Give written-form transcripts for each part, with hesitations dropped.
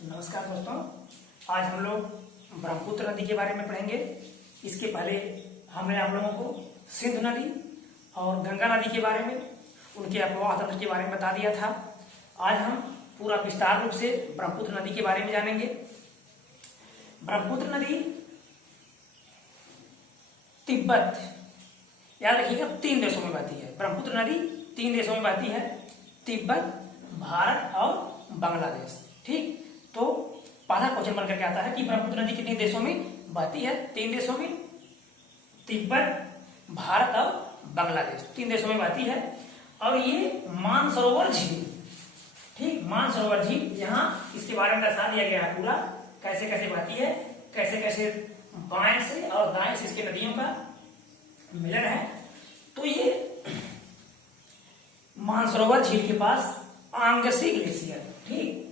नमस्कार दोस्तों, आज हम लोग ब्रह्मपुत्र नदी के बारे में पढ़ेंगे। इसके पहले हमने आप लोगों को सिंधु नदी और गंगा नदी के बारे में, उनके अफवाह तंत्र के बारे में बता दिया था। आज हम पूरा विस्तार रूप से ब्रह्मपुत्र नदी के बारे में जानेंगे। ब्रह्मपुत्र नदी तिब्बत, याद रखिएगा, 3 देशों में बहती है। ब्रह्मपुत्र नदी 3 देशों में बहती है, तिब्बत, भारत और बांग्लादेश। ठीक, तो पहला क्वेश्चन बनकर के आता है कि ब्रह्मपुत्र नदी कितने देशों में बहती है? 3 देशों में, तिब्बत, भारत और बांग्लादेश, 3 देशों में बहती है। और ये मानसरोवर झील, ठीक, मानसरोवर झील, यहाँ इसके बारे में दर्शा दिया गया है पूरा, कैसे कैसे बहती है, कैसे कैसे बाएं से और दाएं से इसके नदियों का मिलन है। तो ये मानसरोवर झील के पास आंगसी ग्लेशियर, ठीक,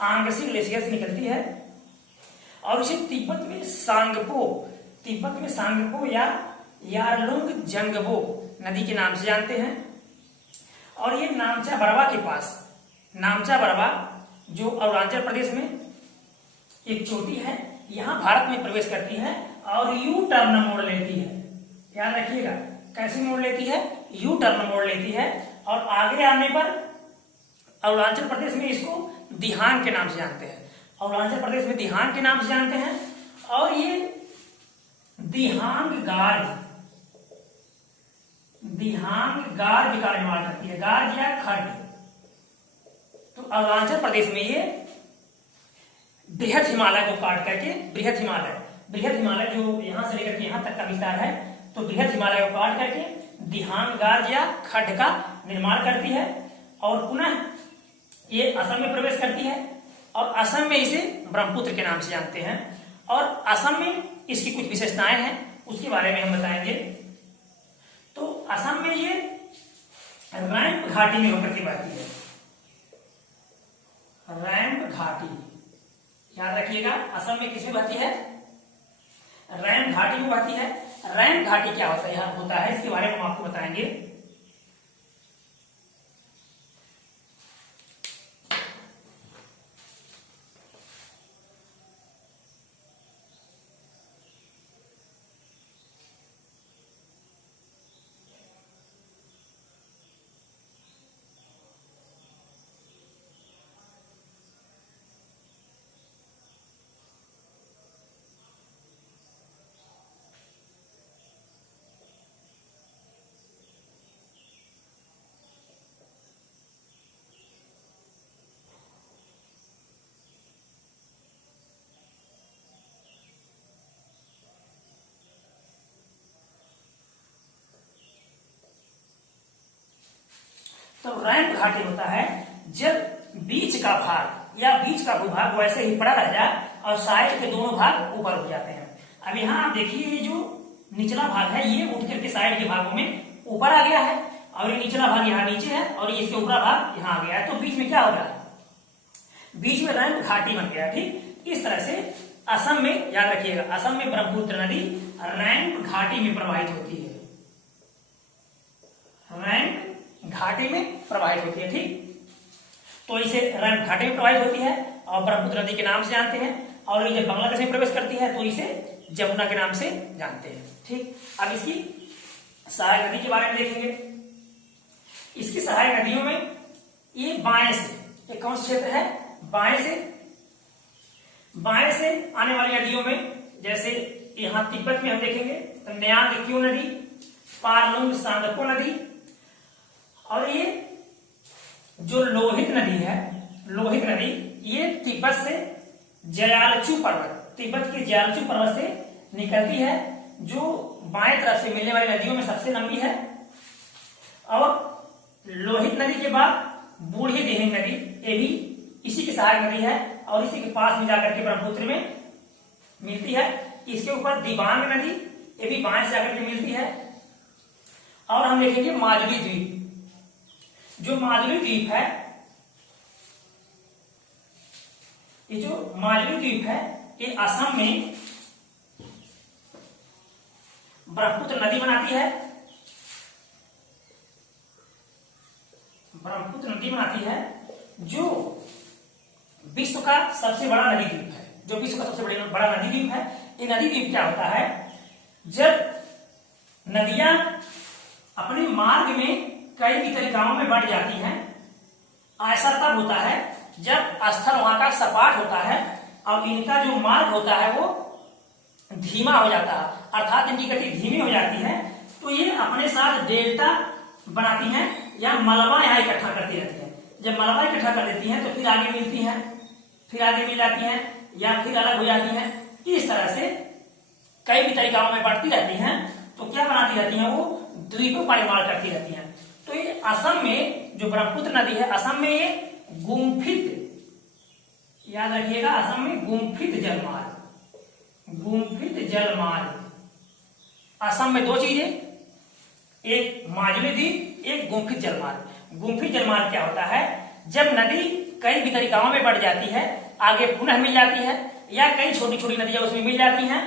आंगसी ग्लेशियर से निकलती है और इसे तिब्बत में सांगपो या यारलुंग जंगबो नदी के नाम से जानते हैं। और ये नामचा बरवा के पास, नामचा बरवा जो अरुणाचल प्रदेश में एक चोटी है, यहां भारत में प्रवेश करती है और यू टर्न मोड़ लेती है। याद रखिएगा, कैसे मोड़ लेती है? यू टर्न मोड़ लेती है। और आगे आने पर अरुणाचल प्रदेश में इसको दिहांग के नाम से जानते हैं, अरुणाचल प्रदेश में दिहांग के नाम से जानते हैं। और ये दिहांग गार्ग का निर्माण करती है, गार्ग या खड्ग। तो अरुणाचल प्रदेश में ये बृहद हिमालय को काट करके, बृहद हिमालय जो यहां से लेकर के यहां तक का विस्तार है, तो बृहद हिमालय को काट करके दिहांग गार्ग या खड्ग का निर्माण करती है। और पुनः ये असम में प्रवेश करती है और असम में इसे ब्रह्मपुत्र के नाम से जानते हैं। और असम में इसकी कुछ विशेषताएं हैं, उसके बारे में हम बताएंगे। तो असम में ये रैंप घाटी में होकर के बहती है, रैंप घाटी, याद रखिएगा, असम में किसमें बहती है? रैंप घाटी में बहती है। रैंप घाटी क्या होता है, इसके बारे में हम आपको बताएंगे। तो रैंप घाटी होता है जब बीच का भाग या बीच का भूभाग वैसे ही पड़ा रह जाए और साइड के दोनों भाग ऊपर हो जाते हैं। अब यहाँ आप देखिए, ये जो निचला भाग है ये उठ करके साइड के भागों में ऊपर आ गया है और ये निचला भाग यहाँ नीचे है और ये इसके ऊपरा भाग यहाँ आ गया है। तो बीच में क्या हो रहा है? बीच में रैंप घाटी बन गया। ठीक, इस तरह से असम में, याद रखिएगा, असम में ब्रह्मपुत्र नदी रैंप घाटी में प्रवाहित होती है, रैंप घाटी में प्रवाहित होती है। ठीक, तो इसे रैंप घाटी में प्रवाहित होती है और ब्रह्मपुत्र नदी के नाम से जानते हैं। और ये जब बांग्लादेश में प्रवेश करती है तो इसे जमुना के नाम से जानते हैं। ठीक, अब इसकी सहायक नदी के बारे में देखेंगे। इसकी सहायक नदियों में ये बाएं से, ये कौन सा क्षेत्र है? बाएं से आने वाली नदियों में, जैसे यहां तिब्बत में हम देखेंगे तो न्यांग क्यू नदी, पारलुंग सांगपो नदी। और ये जो लोहित नदी है, लोहित नदी, ये तिब्बत से जयालचू पर्वत, तिब्बत के जयालचू पर्वत से निकलती है, जो बाएं तरफ से मिलने वाली नदियों में सबसे लंबी है। और लोहित नदी के बाद बूढ़ी दिहिंग नदी, ये भी इसी की सहायक नदी है और इसी के पास में जाकर के ब्रह्मपुत्र में मिलती है। इसके ऊपर दिबांग नदी, ये भी बाएं से जाकर के मिलती है। और हम देखेंगे माजुली द्वीप, जो माजुली द्वीप है, ये जो माजुली द्वीप है, ये असम में ब्रह्मपुत्र नदी बनाती है, ब्रह्मपुत्र नदी बनाती है, जो विश्व का सबसे बड़ा नदी द्वीप है, जो विश्व का सबसे बड़ा नदी द्वीप है, ये नदी द्वीप क्या होता है, जब नदियां अपने मार्ग में कई भी तरीकाओं में बढ़ जाती हैं, ऐसा तब होता है जब स्थल वहां का सपाट होता है और इनका जो मार्ग होता है वो धीमा हो जाता है, अर्थात इनकी गति धीमी हो जाती है, तो ये अपने साथ डेल्टा बनाती हैं या मलबा यहाँ इकट्ठा करती रहती है। जब मलबा इकट्ठा कर देती हैं तो फिर आगे मिलती हैं, फिर आगे मिल जाती हैं या फिर अलग हो जाती हैं। इस तरह से कई भी तरीकाओं में बढ़ती रहती हैं, तो क्या बनाती रहती हैं, वो द्वीपों का निर्माण करती रहती हैं। तो ये असम में जो ब्रह्मपुत्र नदी है, असम में ये गुम्फित, याद रखिएगा, असम में गुम्फित जलमार्ग, गुम्फित जलमार्ग। असम में दो चीजें, एक माजुली द्वीप, एक गुम्फित जलमार्ग। गुम्फित जलमार्ग क्या होता है, जब नदी कई भी तरीकाओं में बढ़ जाती है, आगे पुनः मिल जाती है, या कई छोटी छोटी नदियां उसमें मिल जाती हैं,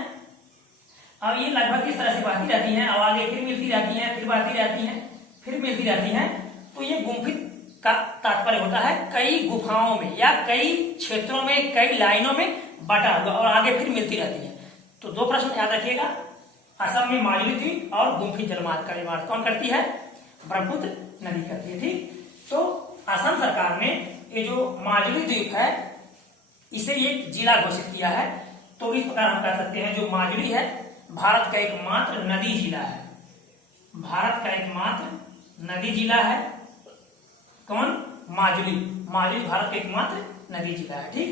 अब ये लगभग इस तरह से बहती रहती हैं और आगे फिर मिलती रहती हैं, फिर बहती रहती हैं, फिर मिलती रहती हैं। तो ये गुम्फित का तात्पर्य होता है कई गुफाओं में या कई क्षेत्रों में, कई लाइनों में बटा हुआ और आगे फिर मिलती रहती है। तो दो प्रश्न याद रखिएगा, असम में माजुली द्वीप और गुम्फित जलमार्ग का निर्माण कौन करती है, ब्रह्मपुत्र नदी करती है। ठीक, तो असम सरकार ने ये जो माजुली द्वीप है इसे एक जिला घोषित किया है। तो इस प्रकार हम कह सकते हैं जो माजुली है भारत का एकमात्र नदी जिला है, भारत का एकमात्र नदी जिला है। कौन, माजुली, माजुली भारत का एकमात्र नदी जिला है। ठीक,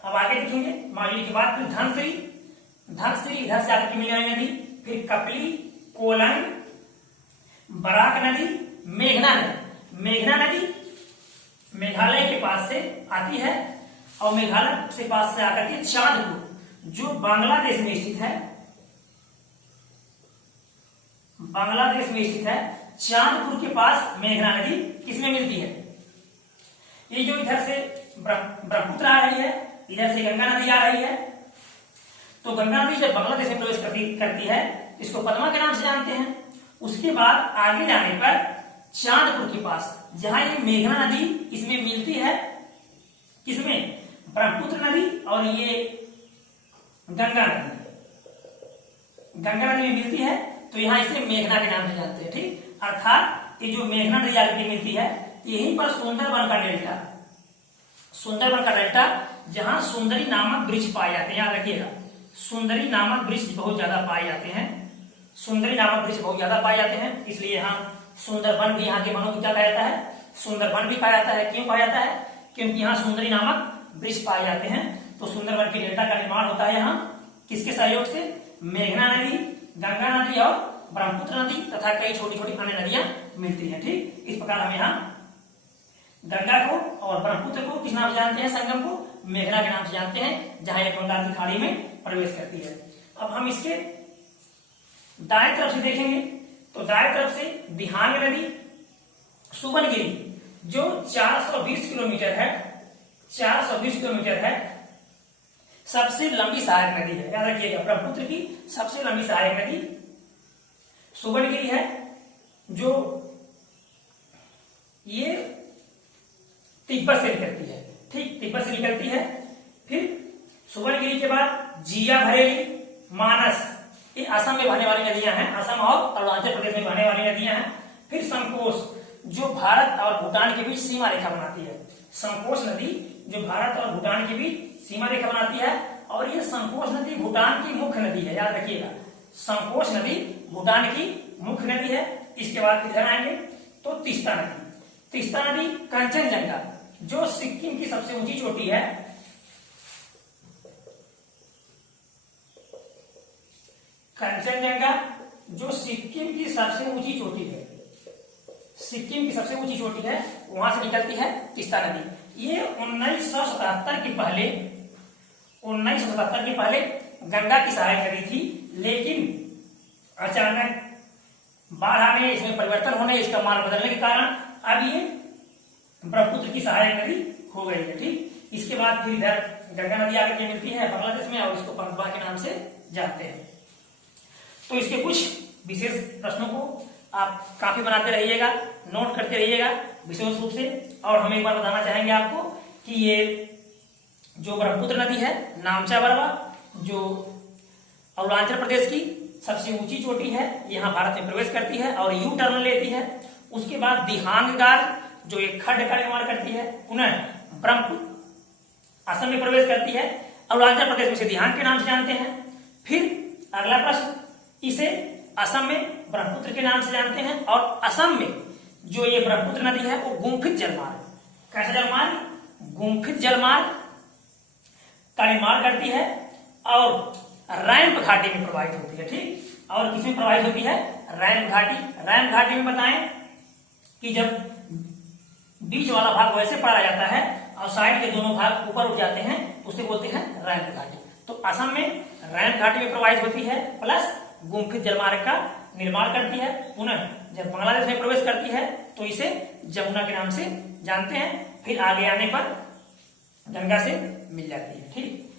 अब आगे देखेंगे, माजुली के बाद फिर धनसिरी, धनसिरी इधर से आकर मिल जाएगी नदी, फिर कपली, कोलंग, बराक नदी, मेघना नदी। मेघना नदी मेघालय के पास से आती है और मेघालय से पास से आकर के चांदपुर जो बांग्लादेश में स्थित है, बांग्लादेश में स्थित है, चांदपुर के पास मेघना नदी किसमें मिलती है, ये जो इधर से ब्रह्मपुत्र आ रही है, इधर से गंगा नदी आ रही है। तो गंगा नदी जब बांग्लादेश में प्रवेश करती है, इसको पद्मा के नाम से जानते हैं। उसके बाद आगे जाने पर चांदपुर के पास जहां ये मेघना नदी इसमें मिलती है, किसमें, ब्रह्मपुत्र नदी और ये गंगा नदी, गंगा नदी में मिलती है, तो यहाँ इसे मेघना के नाम से जानते हैं। ठीक, अर्थात ये जो मेघना नदी आगे मिलती है, यहीं पर सुंदरबन का डेल्टा, सुंदरबन का डेल्टा जहां सुंदरी नामक वृक्ष पाए जाते हैं, याद रखिएगा, सुंदरी नामक वृक्ष बहुत ज्यादा पाए जाते हैं, सुंदरी नामक वृक्ष बहुत ज्यादा पाए जाते हैं, इसलिए यहाँ सुंदरबन भी यहाँ के वनों को क्या कहा जाता है, सुंदरबन भी कहा जाता है। क्यों कहा जाता है, क्योंकि यहाँ सुंदरी नामक वृक्ष पाए जाते हैं। तो सुंदरबन के डेल्टा का निर्माण होता है यहाँ किसके सहयोग से, मेघना नदी, गंगा नदी और ब्रह्मपुत्र नदी तथा कई छोटी छोटी अन्य नदियां मिलती हैं। ठीक, इस प्रकार हम यहाँ गंगा को और ब्रह्मपुत्र को किस नाम से जानते हैं, संगम को मेघना के नाम से जानते हैं, जहां एक बंगाल की खाड़ी में प्रवेश करती है। अब हम इसके दाएं तरफ से देखेंगे, तो दाएं तरफ से दिहांग नदी, सुबनगिरी जो 420 किलोमीटर है, 420 किलोमीटर है, सबसे लंबी सहायक नदी है, याद रखिएगा, ब्रह्मपुत्र की सबसे लंबी सहायक नदी सुबनगिरी है, जो ये तिब्बत से निकलती है। ठीक, तिब्बत से निकलती है। फिर सुबनगिरी के बाद जिया भरेली, मानस, ये असम में बहने वाली नदियां हैं, असम और अरुणाचल प्रदेश में बहने वाली नदियां हैं। फिर संकोश जो भारत और भूटान के बीच सीमा रेखा बनाती है, संकोश नदी जो भारत और भूटान के बीच सीमा रेखा बनाती है, और ये संकोश नदी भूटान की मुख्य नदी है, याद रखिएगा, संकोश नदी भूटान की मुख्य नदी है। इसके बाद इधर आएंगे तो तीस्ता नदी, तीस्ता नदी कंचनजंगा जो सिक्किम की सबसे ऊंची चोटी है, कंचनजंगा जो सिक्किम की सबसे ऊंची चोटी है, सिक्किम की सबसे ऊंची चोटी है, वहां से निकलती है तीस्ता नदी। ये 1977 के पहले, 1977 के पहले गंगा की सहायक नदी थी, लेकिन अचानक बाढ़ आने, इसमें परिवर्तन होने, इसका मार्ग बदलने के कारण अब ये ब्रह्मपुत्र की सहायक नदी हो गई है। ठीक, इसके बाद फिर इधर गंगा नदी आकर के मिलती है बांग्लादेश में, और इसको पद्मा के नाम से जानते हैं। तो इसके कुछ विशेष प्रश्नों को आप काफी बनाते रहिएगा, नोट करते रहिएगा, विशेष रूप से। और हम एक बार बताना चाहेंगे आपको कि ये जो ब्रह्मपुत्र नदी है नामचा बरवा, जो अरुणाचल प्रदेश की सबसे ऊंची चोटी है, यहाँ भारत में प्रवेश करती है और यू टर्न लेती है। उसके बाद दिहांग गार जो एक खड्ड का निर्माण करती है, पुनः ब्रह्मपुत्र असम में प्रवेश करती है। अरुणाचल प्रदेश में इसे दिहांग के नाम से जानते हैं। फिर अगला प्रश्न, इसे असम में ब्रह्मपुत्र के नाम से जानते हैं। और असम में जो ये ब्रह्मपुत्र नदी है वो गुम्फित जलमार्ग, कैसा जलमार्ग, गुम्फित जलमार्ग का निर्माण करती है और रैंप घाटी में प्रवाहित होती है। ठीक, और किसमें प्रवाहित होती है, रैंप घाटी। रैंप घाटी में बताएं कि जब बीच वाला भाग वैसे पढ़ा जाता है और साइड के दोनों भाग ऊपर उठ जाते हैं, उसे बोलते हैं रैंप घाटी। तो असम में रैंप घाटी में प्रवाहित होती है, प्लस गुम्फित जलमार्ग का निर्माण करती है। पुनः जब बांग्लादेश में प्रवेश करती है तो इसे जमुना के नाम से जानते हैं। फिर आगे आने पर गंगा से मिल जाती है। ठीक,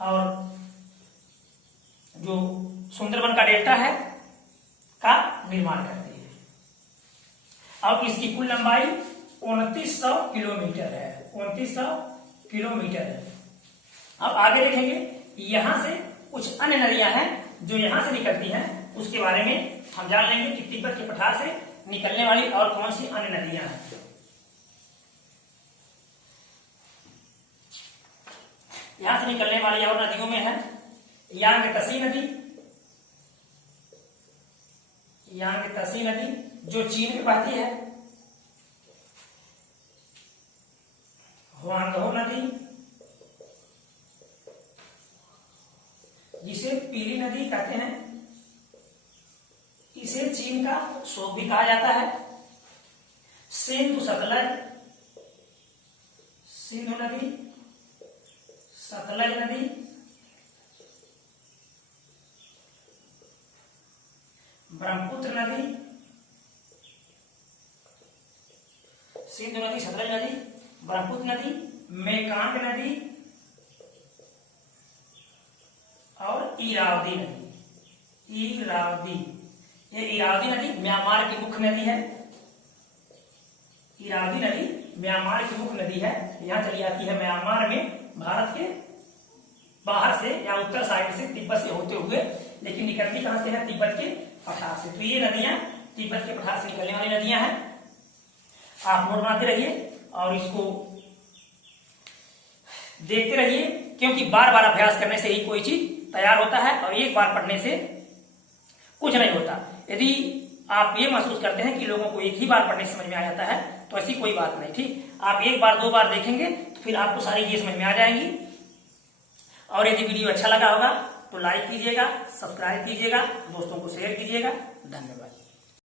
और जो सुंदरबन का डेल्टा है का निर्माण करती है। अब इसकी कुल लंबाई 2900 किलोमीटर है, 2900 किलोमीटर है। अब आगे देखेंगे, यहां से कुछ अन्य नदियां हैं जो यहां से निकलती हैं, उसके बारे में हम जान लेंगे कि तिब्बत के पठार से निकलने वाली और कौन सी अन्य नदियां हैं। यहां से निकलने वाली और नदियों में है यांगत्से नदी, यांगत्से नदी जो चीन में बहती है, हुआंगहो नदी जिसे पीली नदी कहते हैं, इसे चीन का शोक भी कहा जाता है। सिंधु सतलज, सिंधु नदी, सतलज नदी, ब्रह्मपुत्र नदी, सिंधु नदी, सतलज नदी, ब्रह्मपुत्र नदी, मेकांग नदी और इरावदी नदी। इरावदी, ये इरावदी नदी म्यांमार की मुख्य नदी है। इरावदी नदी म्यांमार की मुख्य नदी है, यहाँ चली आती है म्यांमार में, भारत के बाहर से या उत्तर साइड से तिब्बत से होते हुए, लेकिन निकलती कहां से है, तिब्बत के पठार से। तो ये नदियां तिब्बत के पठार से निकलने वाली नदियां हैं। आप नोट बनाते रहिए और इसको देखते रहिए, क्योंकि बार बार अभ्यास करने से ही कोई चीज तैयार होता है और एक बार पढ़ने से कुछ नहीं होता। यदि आप ये महसूस करते हैं कि लोगों को एक ही बार पढ़ने समझ में आ जाता है तो ऐसी कोई बात नहीं। ठीक, आप एक बार दो बार देखेंगे तो फिर आपको सारी चीजें समझ में आ जाएंगी। और यदि वीडियो अच्छा लगा होगा तो लाइक कीजिएगा, सब्सक्राइब कीजिएगा, दोस्तों को शेयर कीजिएगा। धन्यवाद।